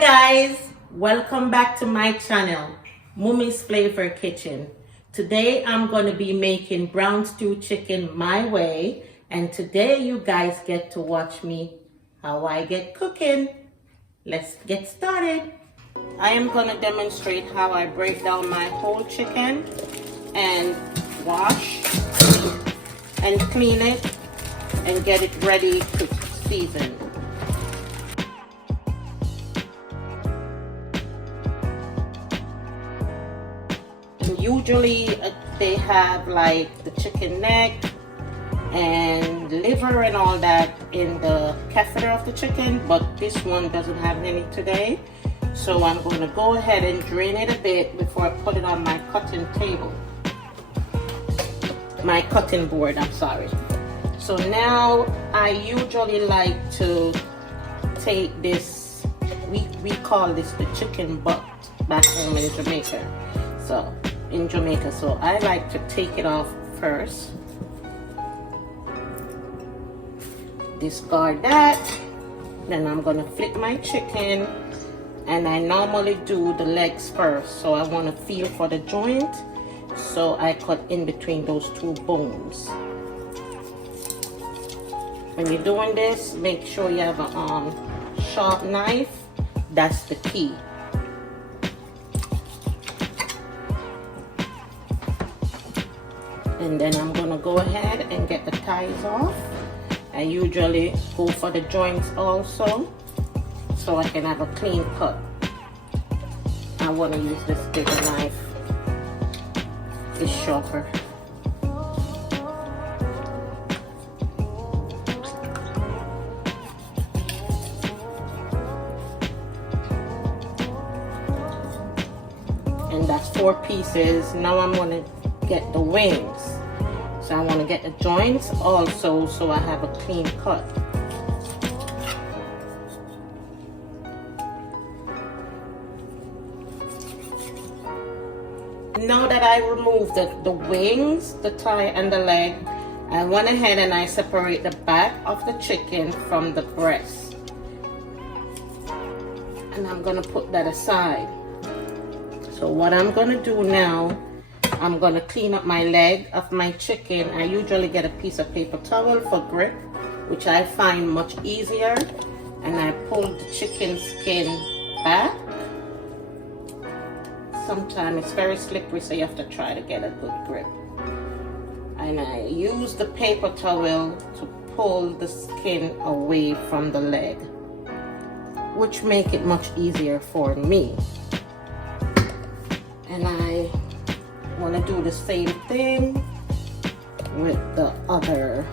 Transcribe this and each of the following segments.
Guys, welcome back to my channel, Mummy's Flavor Kitchen. Today I'm going to be making brown stew chicken my way, and today you guys get to watch me how I get cooking. Let's get started. I am going to demonstrate how I break down my whole chicken and wash and clean it and get it ready to season. Usually they have like the chicken neck and liver and all that in the catheter of the chicken, but this one doesn't have any today. So I'm going to go ahead and drain it a bit before I put it on my cutting table. My cutting board, I'm sorry. So now I usually like to take this, we call this the chicken butt back home in Jamaica. So I like to take it off first. Discard that. Then I'm gonna flip my chicken, and I normally do the legs first. So I want to feel for the joint. So I cut in between those two bones. When you're doing this, make sure you have a sharp knife. That's the key. And then I'm gonna go ahead and get the thighs off. I usually go for the joints also, so I can have a clean cut. I want to use this bigger knife. It's sharper. And that's 4 pieces. Now I'm gonna get the wings. So I want to get the joints also, so I have a clean cut. Now that I removed the wings, the thigh and the leg, I went ahead and I separate the back of the chicken from the breast. And I'm going to put that aside. So what I'm going to do now, I'm going to clean up my leg of my chicken. I usually get a piece of paper towel for grip, which I find much easier. And I pull the chicken skin back. Sometimes it's very slippery, so you have to try to get a good grip. And I use the paper towel to pull the skin away from the leg, which make it much easier for me. And I want to do the same thing with the other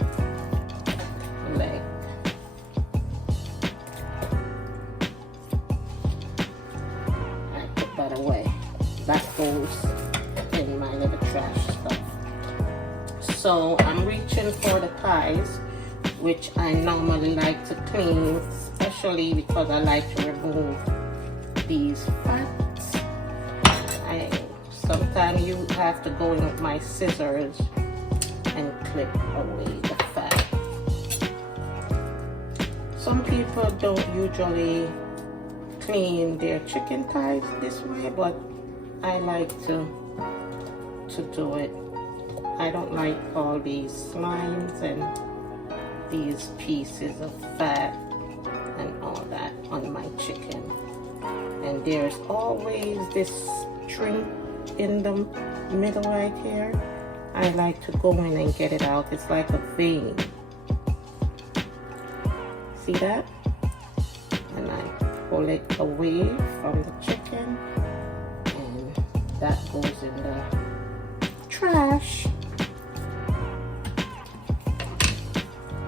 leg. I put that away. That goes in my little trash stuff. So I'm reaching for the thighs, which I normally like to clean, especially because I like to remove these fats. Sometimes you have to go in with my scissors and clip away the fat. Some people don't usually clean their chicken thighs this way, but I like to do it. I don't like all these slimes and these pieces of fat and all that on my chicken. And there's always this string in the middle right here. I like to go in and get it out. It's like a vein. See that? And I pull it away from the chicken, and that goes in the trash.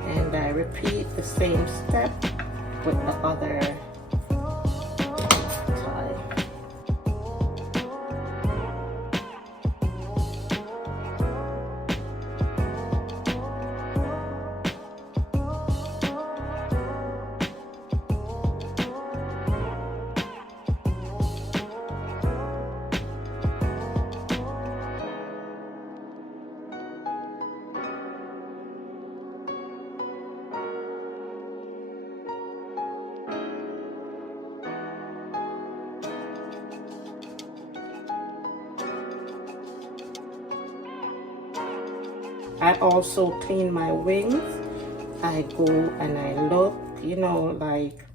And I repeat the same step with the other thigh. I also clean my wings. I go and I look, you know, like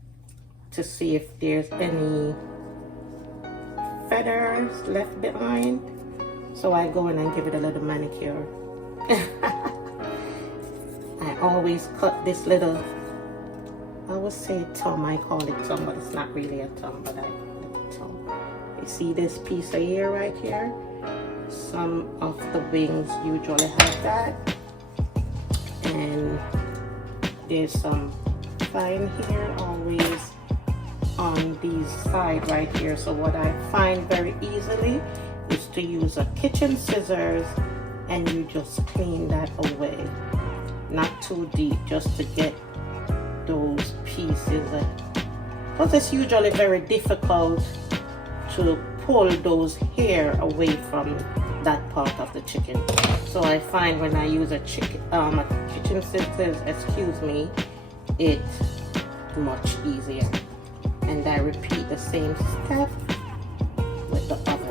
to see if there's any feathers left behind. So I go in and give it a little manicure. I always cut this little, I would say thumb, I call it thumb, but it's not really a thumb, but I call it thumb. You see this piece of hair right here? Some of the wings usually have that. And there's some fine hair always on these side right here. So what I find very easily is to use a kitchen scissors and you just clean that away. Not too deep, just to get those pieces, because it's usually very difficult to pull those hair away from that part of the chicken. So I find when I use a kitchen scissors, excuse me, it's much easier. And I repeat the same step with the other one.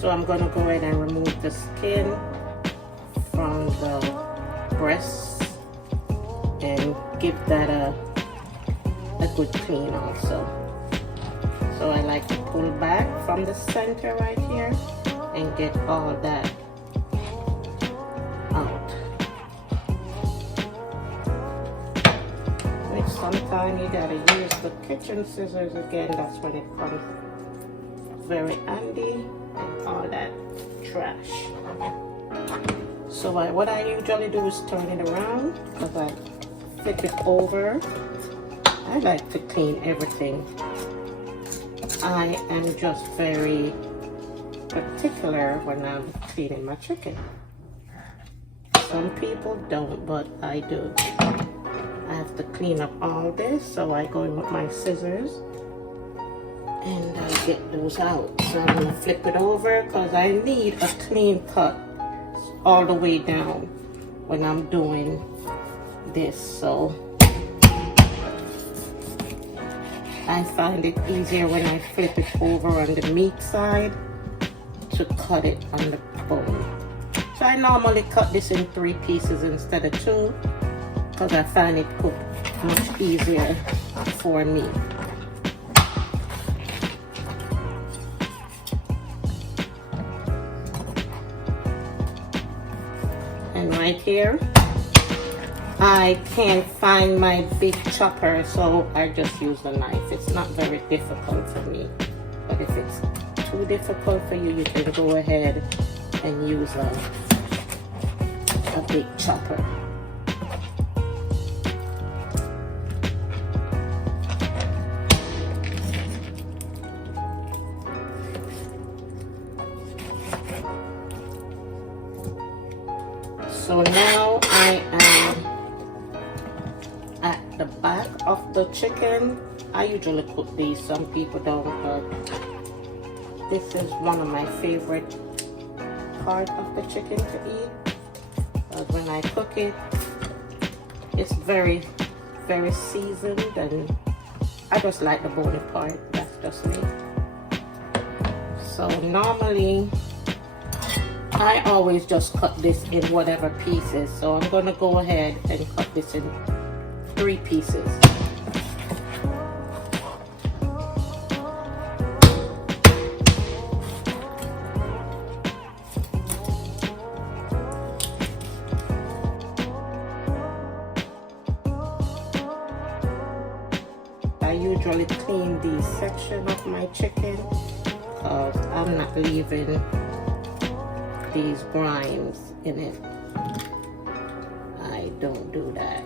So I'm going to go ahead and remove the skin from the breasts and give that a good clean also. So I like to pull back from the center right here and get all that out. Which sometimes you gotta use the kitchen scissors again. That's when it comes very handy. And all that trash. So what I usually do is turn it around, because I flip it over. I like to clean everything. I am just very particular when I'm cleaning my chicken. Some people don't, but I do. I have to clean up all this, so I go in with my scissors and I get those out. So I'm gonna flip it over because I need a clean cut all the way down when I'm doing this. So I find it easier when I flip it over on the meat side to cut it on the bone. So I normally cut this in 3 pieces instead of 2 because I find it cooked much easier for me. And right here, I can't find my big chopper, so I just use the knife. It's not very difficult for me, but if it's too difficult for you, you can go ahead and use a big chopper. So now I am at the back of the chicken. I usually cook these, some people don't, but this is one of my favorite part of the chicken to eat. Because when I cook it, it's very, very seasoned, and I just like the bony part. That's just me. So normally, I always just cut this in whatever pieces. So I'm going to go ahead and cut this in 3 pieces. I usually clean the section of my chicken because I'm not leaving these grimes in it. don't do that.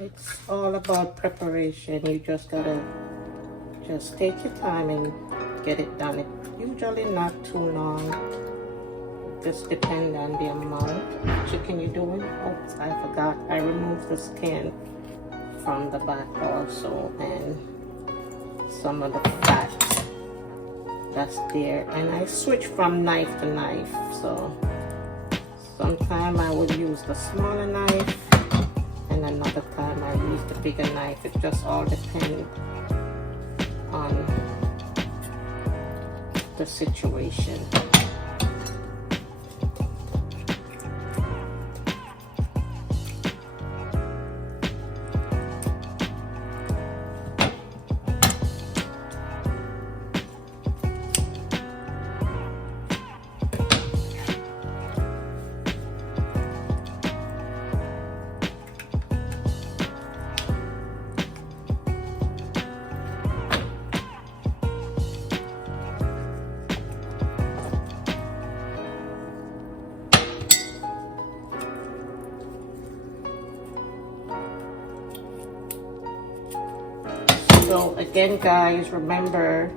It's all about preparation. You just gotta just take your time and get it done. It's usually not too long. Just depend on the amount of chicken you're doing. Oops, I forgot. I removed the skin from the back also, and some of the fat that's there. And I switch from knife to knife. So sometimes I would use the smaller knife, and another time I use the bigger knife. It just all depends on the situation. So again, guys, remember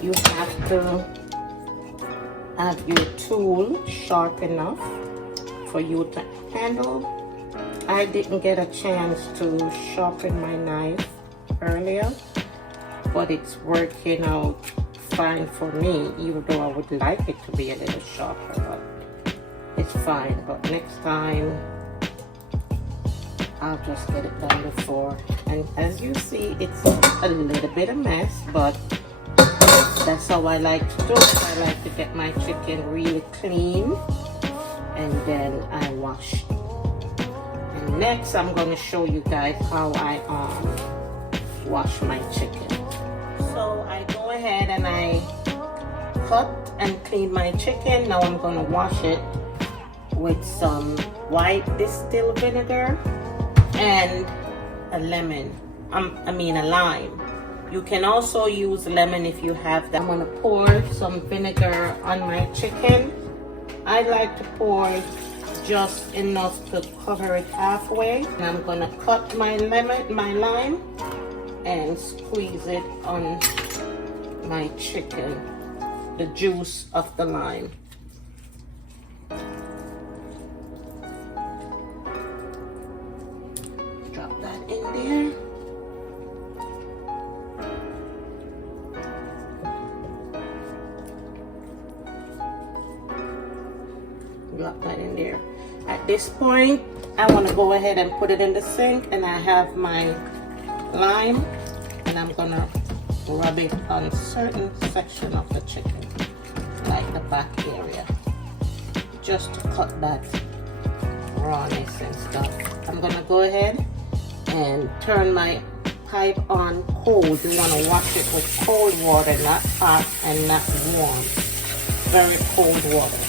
you have to have your tool sharp enough for you to handle. I didn't get a chance to sharpen my knife earlier, but it's working out fine for me, even though I would like it to be a little sharper, but it's fine. But next time I'll just get it done before. And as you see, it's a little bit of mess, but that's how I like to do it. I like to get my chicken really clean, and then I wash. And next I'm going to show you guys how I wash my chicken. So I go ahead and I cut and clean my chicken. Now I'm going to wash it with some white distilled vinegar and a lemon, a lime. You can also use lemon if you have that. I'm gonna pour some vinegar on my chicken. I like to pour just enough to cover it halfway. And I'm gonna cut my lime, and squeeze it on my chicken, the juice of the lime. Drop that in there. Drop that in there. At this point, I want to go ahead and put it in the sink, and I have my lime, and I'm gonna rub it on certain section of the chicken, like the back area, just to cut that rawness and stuff. I'm gonna go ahead and turn my pipe on cold. You want to wash it with cold water, not hot and not warm. Very cold water,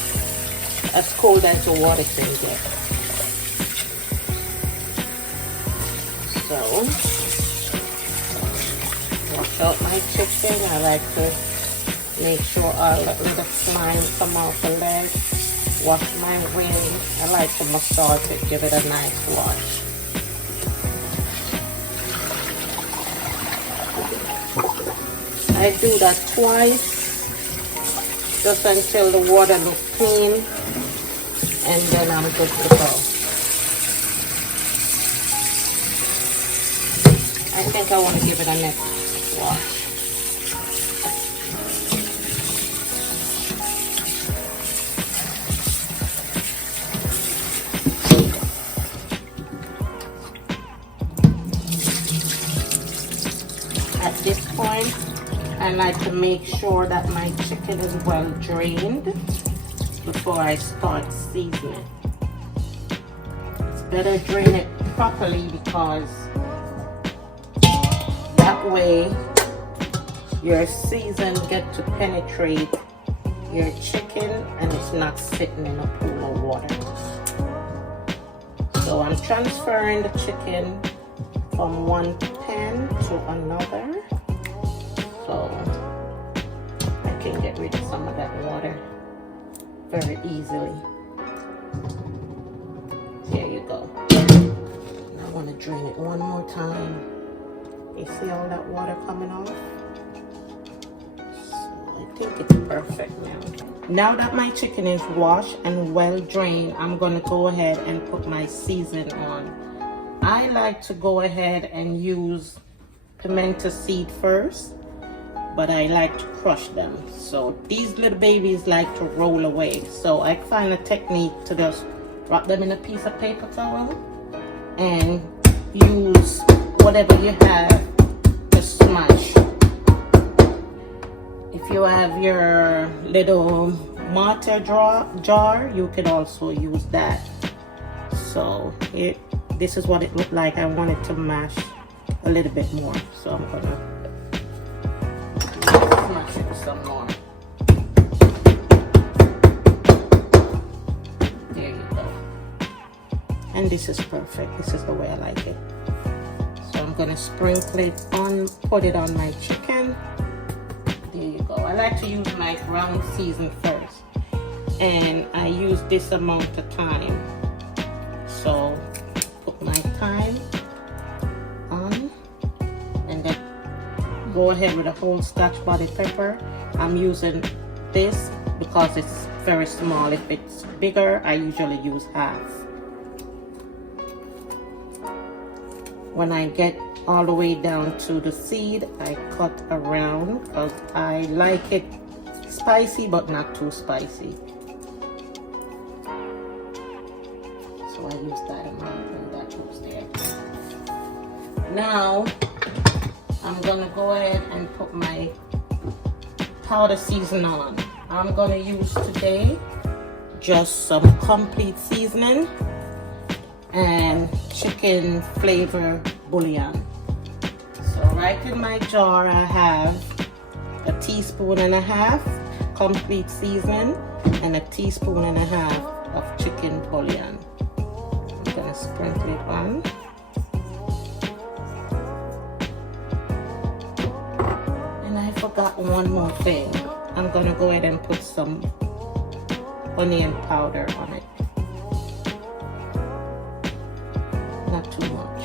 as cold as the water can get. So wash out my chicken. I like to make sure all the little slime come off the leg. Wash my wings. I like to massage it, give it a nice wash. I do that twice, just until the water looks clean, and then I'm good to go. I think I want to give it a next wash. At this point, I like to make sure that my chicken is well drained before I start seasoning. It's better drain it properly, because that way your season get to penetrate your chicken and it's not sitting in a pool of water. So I'm transferring the chicken from one pan to another, so I can get rid of some of that water very easily. There you go. And I want to drain it one more time. You see all that water coming off? So I think it's perfect now. Now that my chicken is washed and well drained, I'm going to go ahead and put my season on. I like to go ahead and use pimento seed first, but I like to crush them. So these little babies like to roll away. So I find a technique to just drop them in a piece of paper towel and use whatever you have to smash. If you have your little mortar jar, you can also use that. So this is what it looked like. I wanted to mash a little bit more, so I'm gonna smash it some more. There you go. And this is perfect. This is the way I like it. So I'm gonna sprinkle it on, put it on my chicken. There you go. I like to use my ground season first, and I use this amount of thyme. So put my thyme on, and then go ahead with a whole Scotch bonnet pepper. I'm using this because it's very small. If it's bigger, I usually use half. When I get all the way down to the seed, I cut around because I like it spicy but not too spicy. So I use that amount and that goes there. Now I'm gonna go ahead and put my powder season on. I'm gonna use today just some complete seasoning and chicken flavor bouillon. So right in my jar I have a teaspoon and a half complete seasoning and a teaspoon and a half of chicken bouillon. I'm gonna sprinkle it on. And I forgot one more thing. I'm gonna go ahead and put some onion powder on it. Not too much.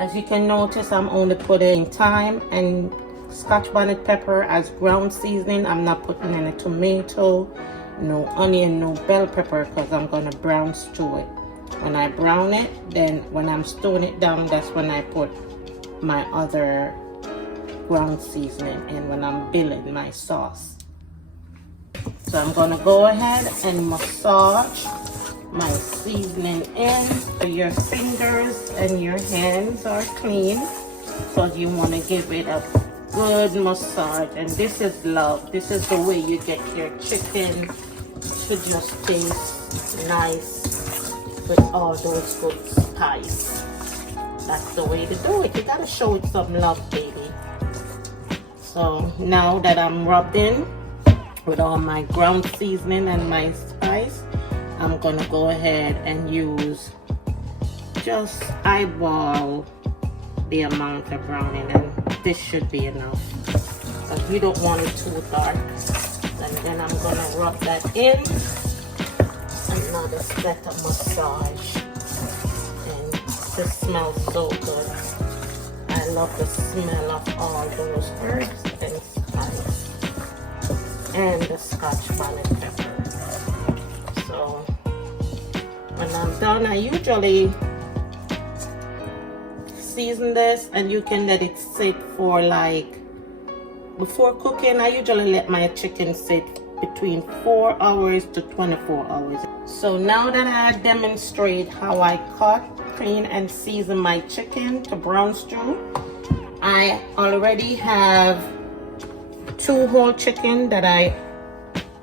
As you can notice, I'm only putting thyme and Scotch bonnet pepper as ground seasoning. I'm not putting any tomato, no onion, no bell pepper, because I'm gonna brown stew it. When I brown it, then when I'm stewing it down, that's when I put my other ground seasoning and when I'm building my sauce. So I'm gonna go ahead and massage my seasoning in. So your fingers and your hands are clean, so you want to give it a good massage. And this is love. This is the way you get your chicken to just taste nice with all those good spice. That's the way to do it. You gotta show it some love, baby. So now that I'm rubbed in with all my ground seasoning and my spice, I'm gonna go ahead and use just eyeball the amount of browning, and this should be enough because you don't want it too dark. And then I'm gonna rub that in, another set of massage, and this smells so good. I love the smell of all those herbs and spice and the Scotch bonnet pepper. So when I'm done, I usually season this, and you can let it sit for like, before cooking, I usually let my chicken sit between 4 hours to 24 hours. So now that I demonstrate how I cut, clean, and season my chicken to brown stew, I already have 2 whole chicken that I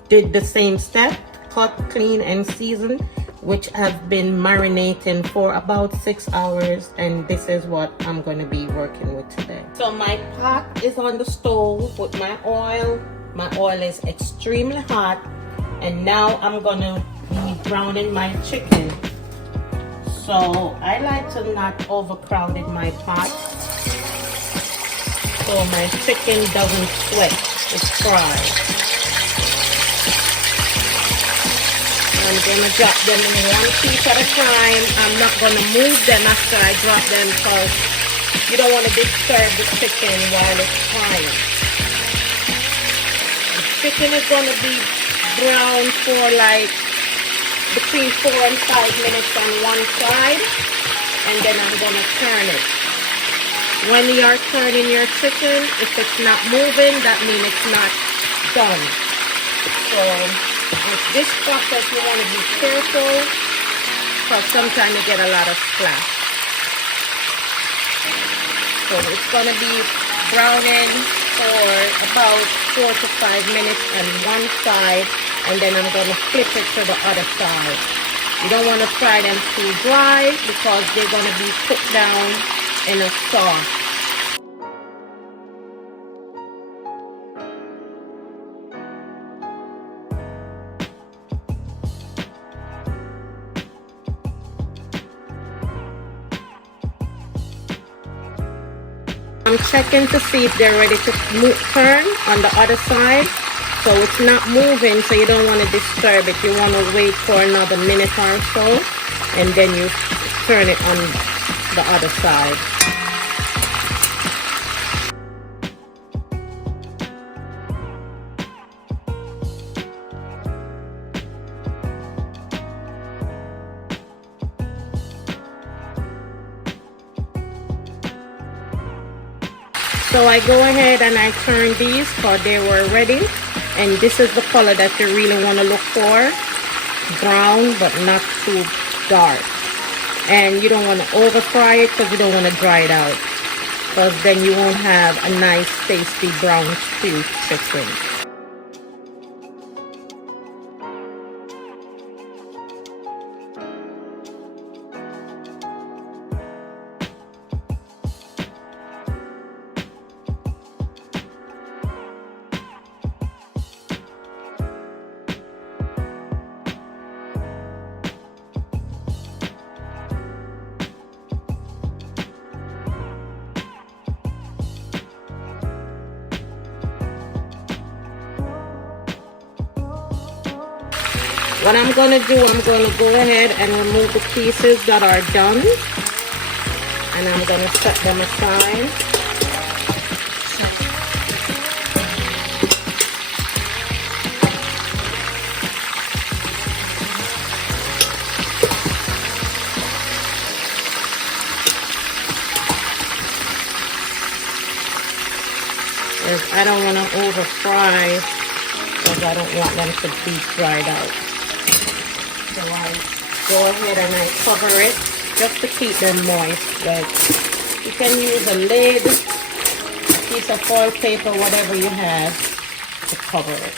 did the same step, cut, clean, and season, which have been marinating for about 6 hours, and this is what I'm going to be working with today. So my pot is on the stove with my oil. My oil is extremely hot, and now I'm going to be browning my chicken. So I like to not overcrowd in my pot, so my chicken doesn't sweat, it's fried. I'm gonna drop them in one piece at a time. I'm not gonna move them after I drop them because you don't want to disturb the chicken while it's frying. The chicken is gonna be brown for like between 4 and 5 minutes on one side, and then I'm gonna turn it. When you are turning your chicken, if it's not moving, that means it's not done. So with this process, you want to be careful because sometimes you get a lot of splash. So it's going to be browning for about 4 to 5 minutes on one side, and then I'm going to flip it to the other side. You don't want to fry them too dry because they're going to be cooked down in a sauce. I'm checking to see if they're ready to turn on the other side. So it's not moving, so you don't want to disturb it. You want to wait for another minute or so, and then you turn it on the other side. So I go ahead and I turn these because they were ready, and this is the color that you really want to look for, brown but not too dark. And you don't want to over fry it because you don't want to dry it out, because then you won't have a nice tasty brown stew chicken. What I'm going to do, I'm going to go ahead and remove the pieces that are done, and I'm going to set them aside. I don't want to over fry because I don't want them to be dried out. So I go ahead and I cover it just to keep them moist. But you can use a lid, a piece of foil paper, whatever you have to cover it.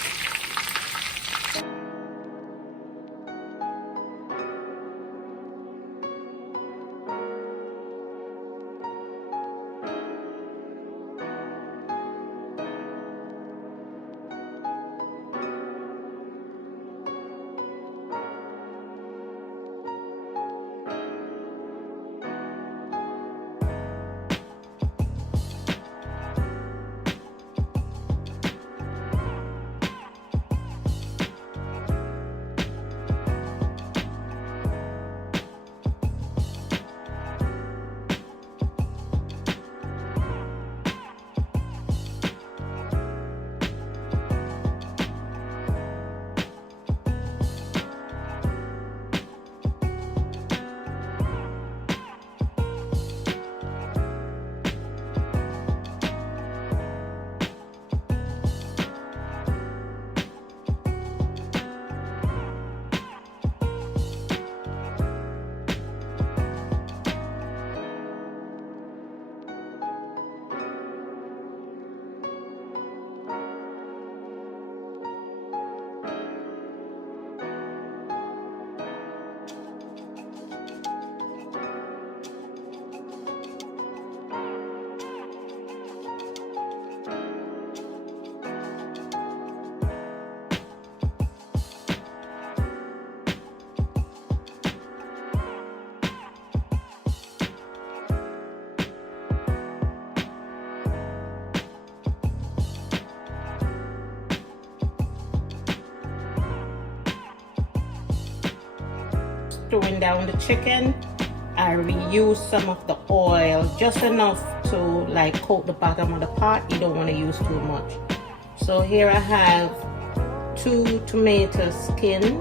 throwing down the chicken, I reuse some of the oil, just enough to like coat the bottom of the pot. You don't want to use too much. So here I have 2 tomatoes skinned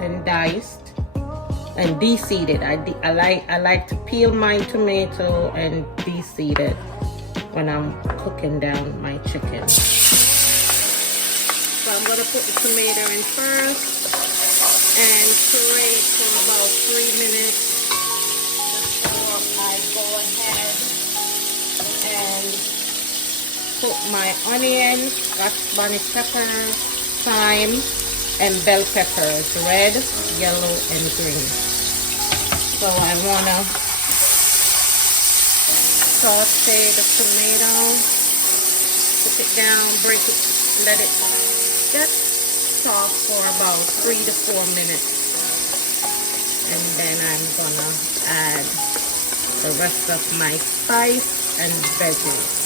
and diced and de-seeded. I like to peel my tomato and de-seed it when I'm cooking down my chicken. So I'm gonna put the tomato in first and saute it for about 3 minutes before I go ahead and put my onion, scotch bonnet pepper, thyme, and bell peppers, red, yellow, and green. So I wanna saute the tomato, put it down, break it, let it get soft for about 3 to 4 minutes. And then I'm gonna add the rest of my spice and veggies.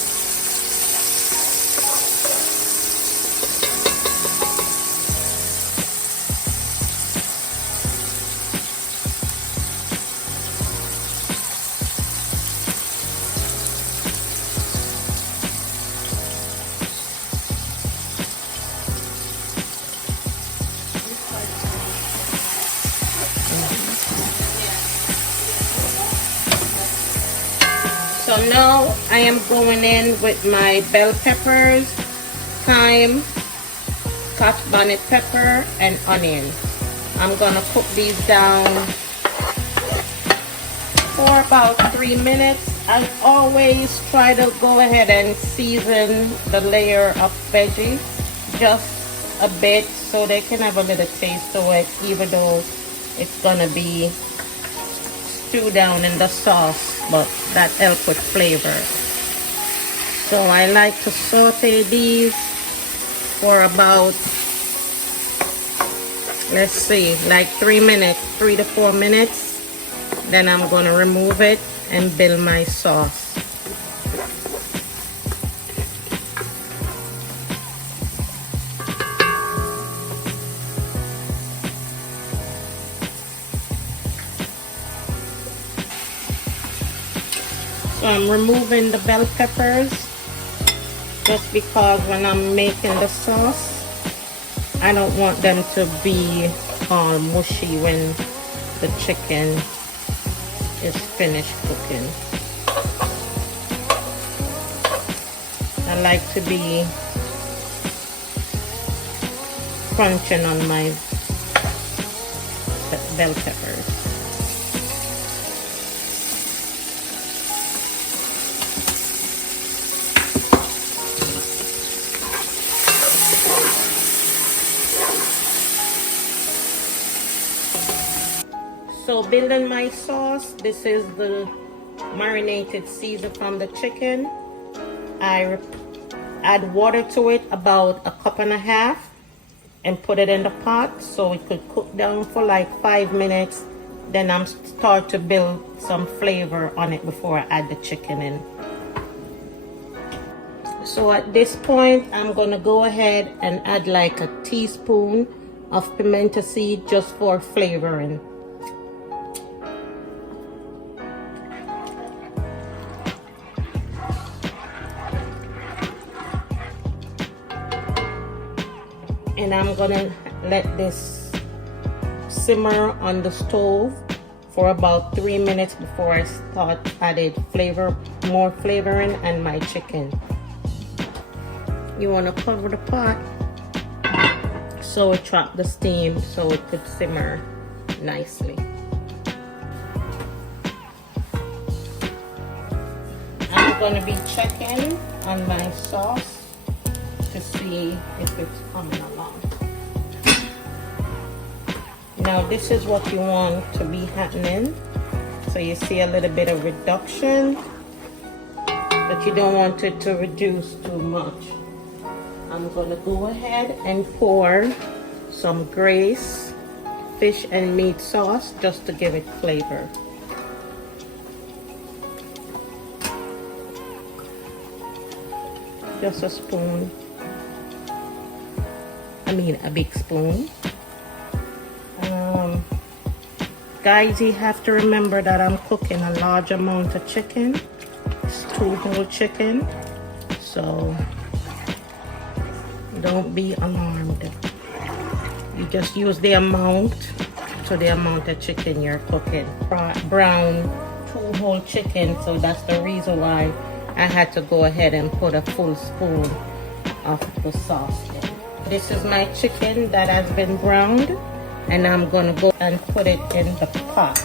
So now I am going in with my bell peppers, thyme, scotch bonnet pepper, and onion. I'm gonna cook these down for about 3 minutes. I always try to go ahead and season the layer of veggies just a bit so they can have a little taste to it, even though it's gonna be stew down in the sauce, but that helps with flavor. So I like to saute these for about, let's see, like 3 minutes, 3 to 4 minutes. Then I'm gonna remove it and build my sauce. So I'm removing the bell peppers just because when I'm making the sauce, I don't want them to be all mushy when the chicken is finished cooking. I like to be crunching on my bell peppers. So building my sauce, this is the marinated Caesar from the chicken. I add water to it, about 1.5 cups, and put it in the pot so it could cook down for like 5 minutes. Then I'm start to build some flavor on it before I add the chicken in. So at this point, I'm gonna go ahead and add like a teaspoon of pimento seed just for flavoring. And I'm gonna let this simmer on the stove for about 3 minutes before I start adding more flavoring and my chicken. You wanna cover the pot so it trap the steam so it could simmer nicely. I'm gonna be checking on my sauce to see if it's coming along. Now this is what you want to be happening. So you see a little bit of reduction, but you don't want it to reduce too much. I'm gonna go ahead and pour some Grace fish and meat sauce just to give it flavor. Just a spoon. A big spoon. Guys, you have to remember that I'm cooking a large amount of chicken. It's 2 whole chicken, so don't be alarmed. You just use the amount to the amount of chicken you're cooking. Brown 2 whole chicken, so that's the reason why I had to go ahead and put a full spoon of the sauce in. This is my chicken that has been browned, and I'm gonna go and put it in the pot.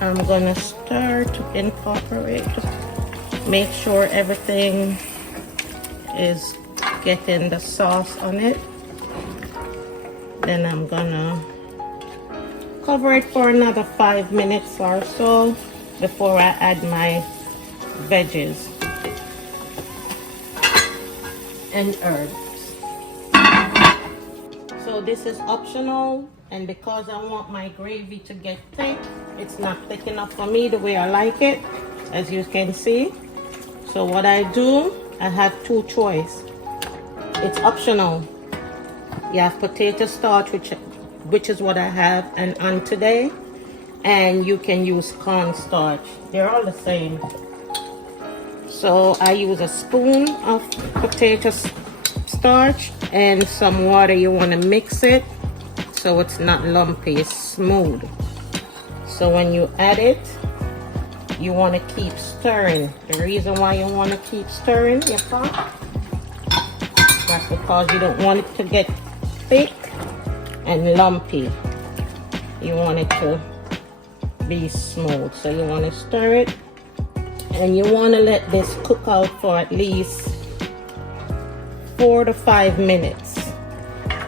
I'm gonna start to incorporate, make sure everything is getting the sauce on it. Then I'm gonna cover it for another 5 minutes or so before I add my veggies and herbs. So this is optional, and because I want my gravy to get thick, it's not thick enough for me the way I like it, as you can see. So what I do, I have 2 choices. It's optional. You have potato starch, which is what I have and on today, and you can use cornstarch. They're all the same. So I use a spoon of potato starch and some water. You want to mix it so it's not lumpy, it's smooth. So when you add it, you want to keep stirring. The reason why you want to keep stirring your pot, that's because you don't want it to get thick and lumpy. You want it to be smooth. So you want to stir it, and you want to let this cook out for at least 4 to 5 minutes.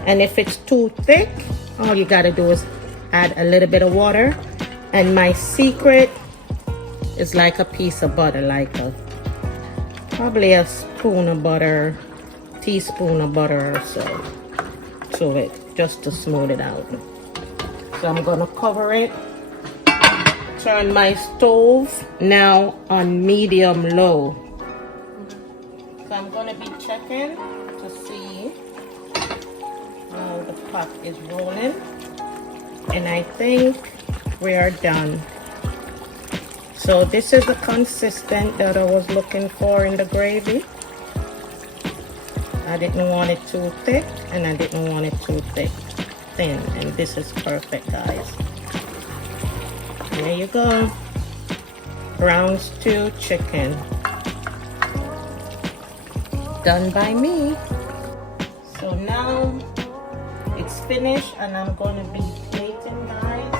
And if it's too thick, all you got to do is add a little bit of water. And my secret is like a piece of butter, like probably a spoon of butter, teaspoon of butter or so to it, just to smooth it out. So I'm gonna cover it, turn my stove now on medium low. So I'm gonna be checking to see how the pot is rolling, and I think we are done. So this is the consistent that I was looking for in the gravy. I didn't want it too thick, and I didn't want it too thin, and this is perfect, guys. There you go. Brown stew chicken. Done by me. So now it's finished, and I'm gonna be plating, guys.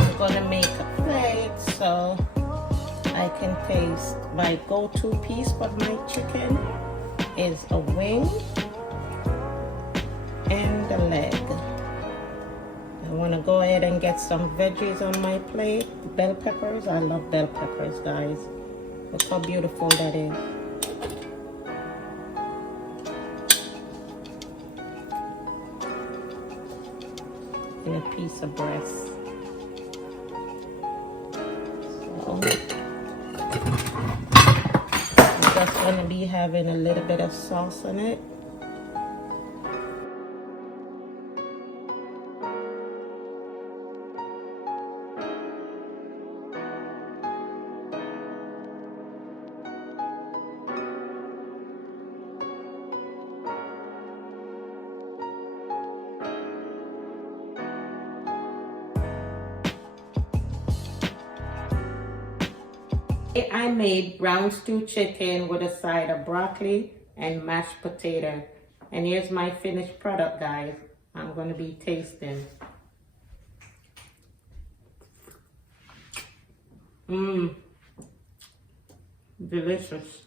I'm gonna make a plate so I can taste. My go-to piece for my chicken is a wing and the leg. I want to go ahead and get some veggies on my plate. Bell peppers. I love bell peppers, guys. Look how beautiful that is. And a piece of breast. So I'm just going to be having a little bit of sauce on it. I made brown stew chicken with a side of broccoli and mashed potato. And here's my finished product, guys. I'm going to be tasting. Delicious.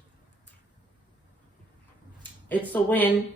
It's a win.